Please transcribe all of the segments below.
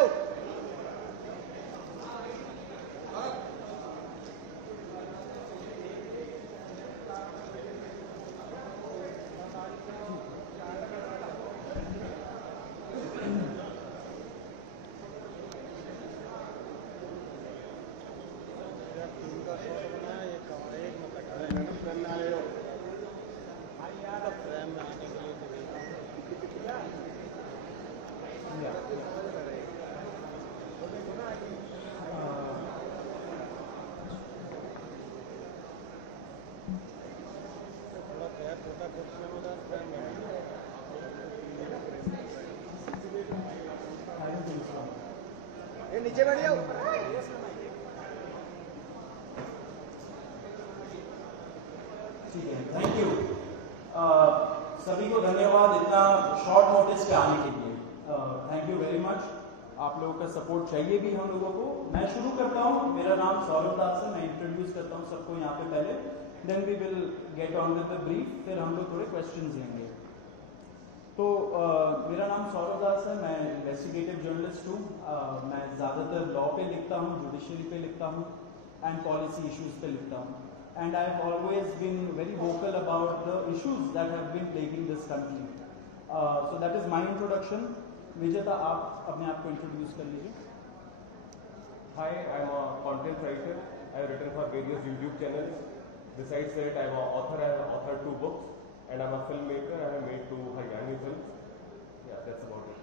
आओ। नीचे बैठ जाओ। ठीक है, थैंक यू। सभी को धन्यवाद इतना शॉर्ट नोटिस पे आने के लिए। Thank you very much. आप लोगों का सपोर्ट चाहिए भी हम लोगों को। मैं शुरू करता हूँ। मेरा नाम सौरभ दास है। मैं इंट्रोड्यूस करता हूँ सबको यहाँ पे पहले, then we will get on with the brief, फिर हम लोग थोड़े क्वेश्चंस लेंगे। तो मेरा नाम सौरभ दास है। मैं इन्वेस्टिगेटिव जर्नलिस्ट हूँ। मैं ज़्यादातर लॉ पे लिखता हूँ, जुडिशरी पे लिखता हूँ एंड पॉलिसी इश्यूज पे लिखता हूँ। And I have always been very vocal about the issues that have been plaguing this country. So that is my introduction. Vijeta, आप अपने आप को इंट्रोड्यूस कर लीजिए। Hi, I'm a content writer. I have written for various YouTube channels. Besides that, I'm an author. I have authored 2 books, and I'm a filmmaker. I have made 2 Haryani films. Yeah, that's about it.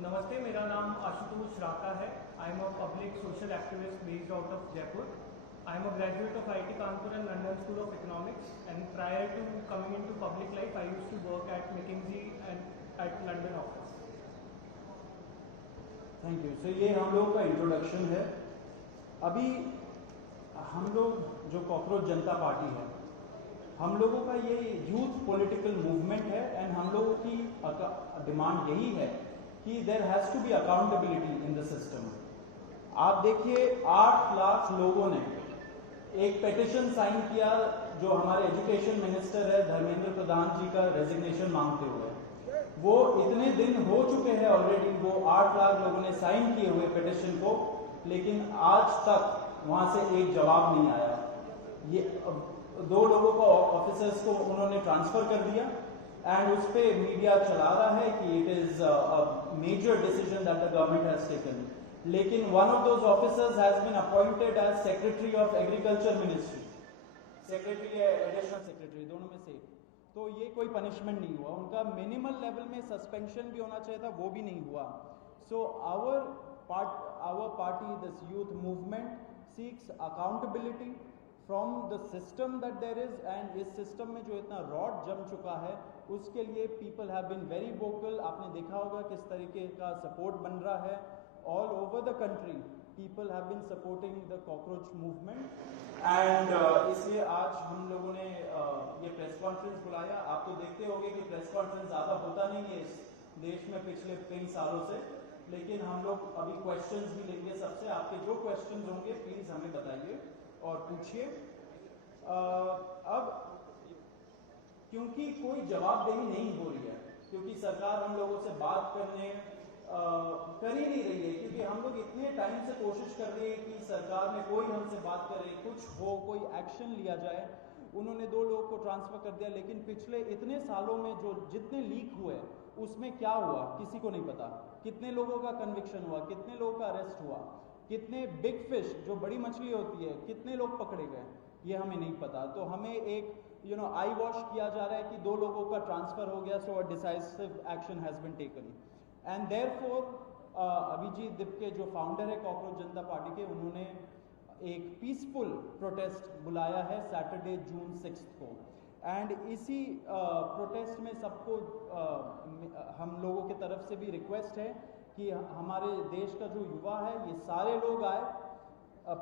नमस्ते, मेरा नाम आशुतोष राका है। I am a public social activist based out of Jaipur. I am a graduate of IIT Kanpur and London School of Economics, and prior to coming into public life I used to work at McKinsey and at London office. Thank you. सो ये हम लोग का introduction है। अभी हम लोग जो कॉकरोच जनता पार्टी है, हम लोगों का ये यूथ पॉलिटिकल मूवमेंट है एंड हम लोगों की डिमांड यही है कि there has to be accountability in the system. आप देखिए 8 लाख लोगों ने एक पेटिशन साइन किया जो हमारे एजुकेशन मिनिस्टर है धर्मेंद्र प्रधान जी का रेजिग्नेशन मांगते हुए। वो इतने दिन हो चुके हैं ऑलरेडी, वो 8 लाख लोगों ने साइन किए हुए पेटिशन को, लेकिन आज तक वहां से एक जवाब नहीं आया। ये 2 लोगों को ऑफिसर्स को उन्होंने ट्रांसफर कर दिया एंड उस पर मीडिया चला रहा है कि it is a major decision that the government has taken. लेकिन one of those officers has been appointed as secretary of agriculture ministry, secretary या एडिशनल सेक्रेटरी, दोनों में से। तो ये कोई पनिशमेंट नहीं हुआ उनका। मिनिमल लेवल में सस्पेंशन भी होना चाहिए था, वो भी नहीं हुआ। So our party, this youth movement seeks accountability from the system that there is, and इस सिस्टम में जो इतना रॉड जम चुका है उसके लिए people have been very vocal. आपने देखा होगा किस तरीके का सपोर्ट बन रहा है all over the country. People have been supporting the cockroach movement and इसलिए आज हम लोगों ने ये प्रेस कॉन्फ्रेंस बुलाया। आप तो देखते होंगे कि प्रेस कॉन्फ्रेंस ज़्यादा होता नहीं है इस देश में पिछले कई सालों से, लेकिन हम लोग अभी क्वेश्चंस भी लेंगे सबसे। आपके जो क्वेश्चंस होंगे प्लीज़ हमें बताइए और पूछिए। अब क्योंकि कोई जवाबदेही नहीं हो रही है, क्योंकि सरकार हम लोगों से बात करने कर ही नहीं रही है, क्योंकि हम लोग इतने टाइम से कोशिश कर रहे हैं कि सरकार में कोई हमसे बात करे, कुछ हो, कोई एक्शन लिया जाए। उन्होंने 2 लोगों को ट्रांसफर कर दिया, लेकिन पिछले इतने सालों में जो जितने लीक हुए उसमें क्या हुआ किसी को नहीं पता। कितने लोगों का कन्विक्शन हुआ, कितने लोगों का अरेस्ट हुआ, कितने बिग फिश जो बड़ी मछली होती है कितने लोग पकड़े गए, ये हमें नहीं पता। तो हमें एक आई वॉश किया जा रहा है कि 2 लोगों का ट्रांसफर हो गया, so a decisive action has been taken. And therefore Abhijit Dipke जो फाउंडर है कॉकरोच जनता पार्टी के, उन्होंने एक पीसफुल प्रोटेस्ट बुलाया है सैटरडे जून 6 को। एंड इसी प्रोटेस्ट में सबको हम लोगों की तरफ से भी रिक्वेस्ट है कि हमारे देश का जो युवा है ये सारे लोग आए,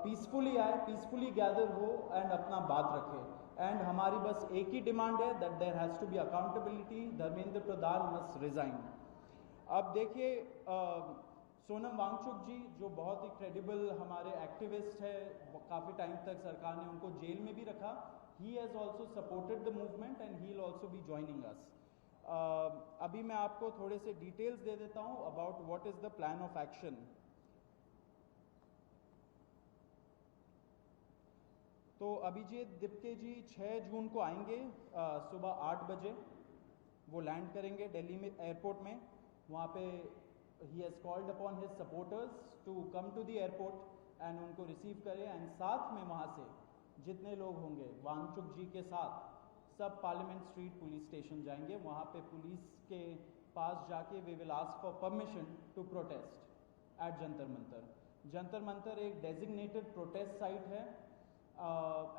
पीसफुली आए, पीसफुली गैदर हो एंड अपना बात रखें। एंड हमारी बस एक ही डिमांड है that there has to be accountability, Dharmendra Pradhan must resign. अब देखिए सोनम वांगचुक जी जो बहुत ही क्रेडिबल हमारे एक्टिविस्ट है, काफ़ी टाइम तक सरकार ने उनको जेल में भी रखा। He has also supported the movement and he will also be joining us. अभी मैं आपको थोड़े से डिटेल्स दे देता हूं about what is the plan of action. तो अभिजीत दिप्के जी 6 जून को आएंगे सुबह 8 बजे। वो लैंड करेंगे दिल्ली में एयरपोर्ट में। वहाँ पे ही has called upon his supporters to come to the airport and उनको रिसीव करें। एंड साथ में वहाँ से जितने लोग होंगे वांगचुक जी के साथ सब पार्लियामेंट स्ट्रीट पुलिस स्टेशन जाएंगे। वहाँ पे पुलिस के पास जाके we will ask for permission to protest at Jantar Mantar. Jantar Mantar एक डेजिग्नेटेड प्रोटेस्ट साइट है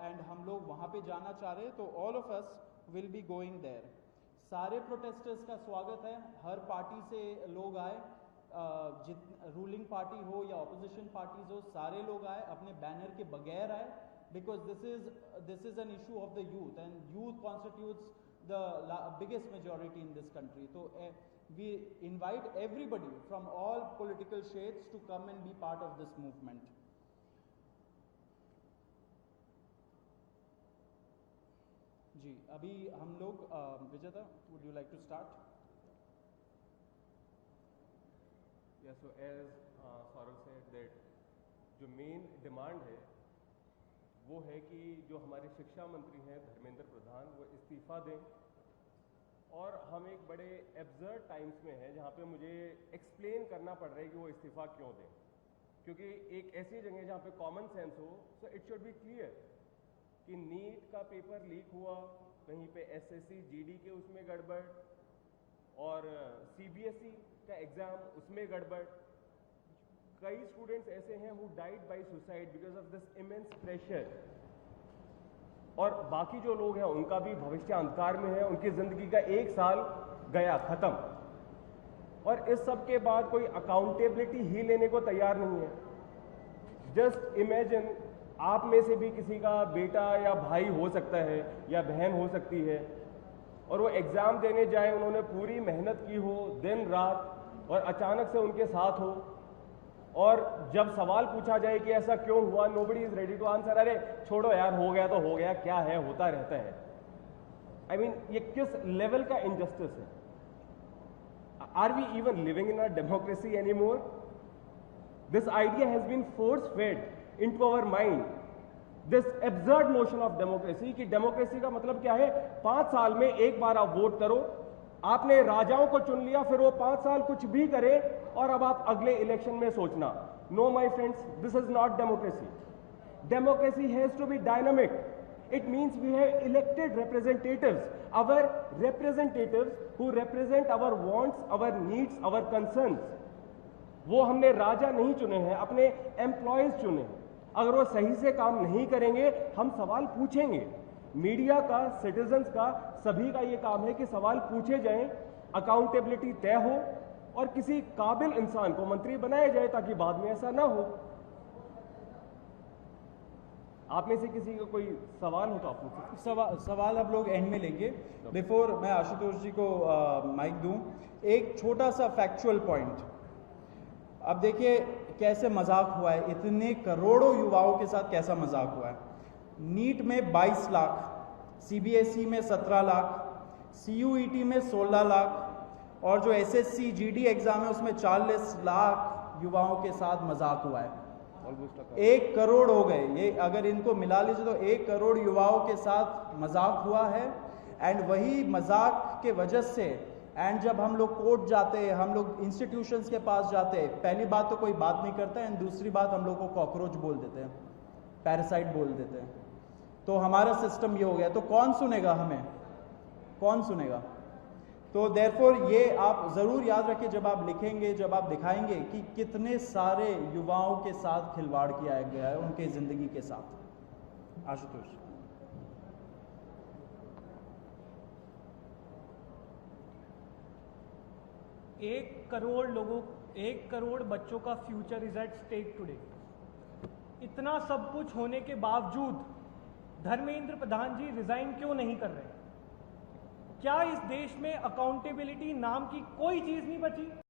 एंड हम लोग वहाँ पे जाना चाह रहे हैं, तो all of us will be going there. सारे प्रोटेस्टर्स का स्वागत है, हर पार्टी से लोग आए, रूलिंग पार्टी हो या ऑपोजिशन पार्टीज हो, सारे लोग आए, अपने बैनर के बगैर आए, because this is an issue of the youth and youth constitutes the biggest majority in this country. So we invite everybody from all political shades to come and be part of this movement. जी अभी हम लोग विजेता, would you like to start? Yeah, so as Saurav said that जो main demand है वो है कि जो हमारे शिक्षा मंत्री हैं धर्मेंद्र प्रधान वो इस्तीफ़ा दें। और हम एक बड़े एब्सर्ड टाइम्स में हैं जहाँ पे मुझे एक्सप्लेन करना पड़ रहा है कि वो इस्तीफ़ा क्यों दें, क्योंकि एक ऐसी जगह जहाँ पे कॉमन सेंस हो, so it should be clear कि नीट का पेपर लीक हुआ, कहीं पे एसएससी जीडी के उसमें गड़बड़ और सीबीएसई का एग्ज़ाम उसमें गड़बड़। कई स्टूडेंट्स ऐसे हैं who died by suicide because of this immense pressure, और बाकी जो लोग हैं उनका भी भविष्य अंधकार में है, उनकी जिंदगी का 1 साल गया खत्म, और इस सब के बाद कोई अकाउंटेबिलिटी ही लेने को तैयार नहीं है। जस्ट इमेजिन आप में से भी किसी का बेटा या भाई हो सकता है या बहन हो सकती है, और वो एग्जाम देने जाए, उन्होंने पूरी मेहनत की हो दिन रात, और अचानक से उनके साथ हो, और जब सवाल पूछा जाए कि ऐसा क्यों हुआ, nobody is ready to answer. अरे छोड़ो यार, हो गया तो हो गया, क्या है, होता रहता है। आई मीन ये किस लेवल का इनजस्टिस है? Are we even living in a democracy anymore? This idea has been force fed into our mind, this absurd notion of democracy कि डेमोक्रेसी का मतलब क्या है, 5 साल में एक बार आप वोट करो, आपने राजाओं को चुन लिया, फिर वो 5 साल कुछ भी करे और अब आप अगले इलेक्शन में सोचना। No my friends, this is not democracy. Democracy has to be dynamic. It means we have elected representatives, our representatives who represent our wants, our needs, our concerns। वो हमने राजा नहीं चुने हैं, अपने एम्प्लॉयज चुने हैं। अगर वो सही से काम नहीं करेंगे, हम सवाल पूछेंगे। मीडिया का, सिटीजन्स का, सभी का ये काम है कि सवाल पूछे जाएं, अकाउंटेबिलिटी तय हो और किसी काबिल इंसान को मंत्री बनाया जाए ताकि बाद में ऐसा ना हो। आप में से किसी का कोई सवाल हो तो आप पूछ सकते। सवाल आप लोग एंड में लेंगे। बिफोर मैं आशुतोष जी को माइक दूं, एक छोटा सा फैक्चुअल पॉइंट। अब देखिए कैसे मजाक हुआ है, इतने करोड़ों युवाओं के साथ कैसा मजाक हुआ है। नीट में 22 लाख, सीबीएसई में 17 लाख, सीयूईटी में 16 लाख, और जो एसएससी जीडी एग्जाम है उसमें 40 लाख युवाओं के साथ मजाक हुआ है। 1 करोड़ हो गए ये, अगर इनको मिला लीजिए तो 1 करोड़ युवाओं के साथ मजाक हुआ है। एंड वही मजाक के वजह से, एंड जब हम लोग कोर्ट जाते हैं, हम लोग इंस्टीट्यूशंस के पास जाते हैं, पहली बात तो कोई बात नहीं करता है, एंड दूसरी बात हम लोग को कॉकरोच बोल देते हैं, पैरासाइट बोल देते हैं। तो हमारा सिस्टम ये हो गया, तो कौन सुनेगा हमें, कौन सुनेगा? तो देयरफॉर ये आप जरूर याद रखिए जब आप लिखेंगे, जब आप दिखाएंगे कि कितने सारे युवाओं के साथ खिलवाड़ किया गया है, उनके जिंदगी के साथ। आशुतोष। 1 करोड़ बच्चों का future is at stake today. इतना सब कुछ होने के बावजूद धर्मेंद्र प्रधान जी रिजाइन क्यों नहीं कर रहे? क्या इस देश में अकाउंटेबिलिटी नाम की कोई चीज नहीं बची?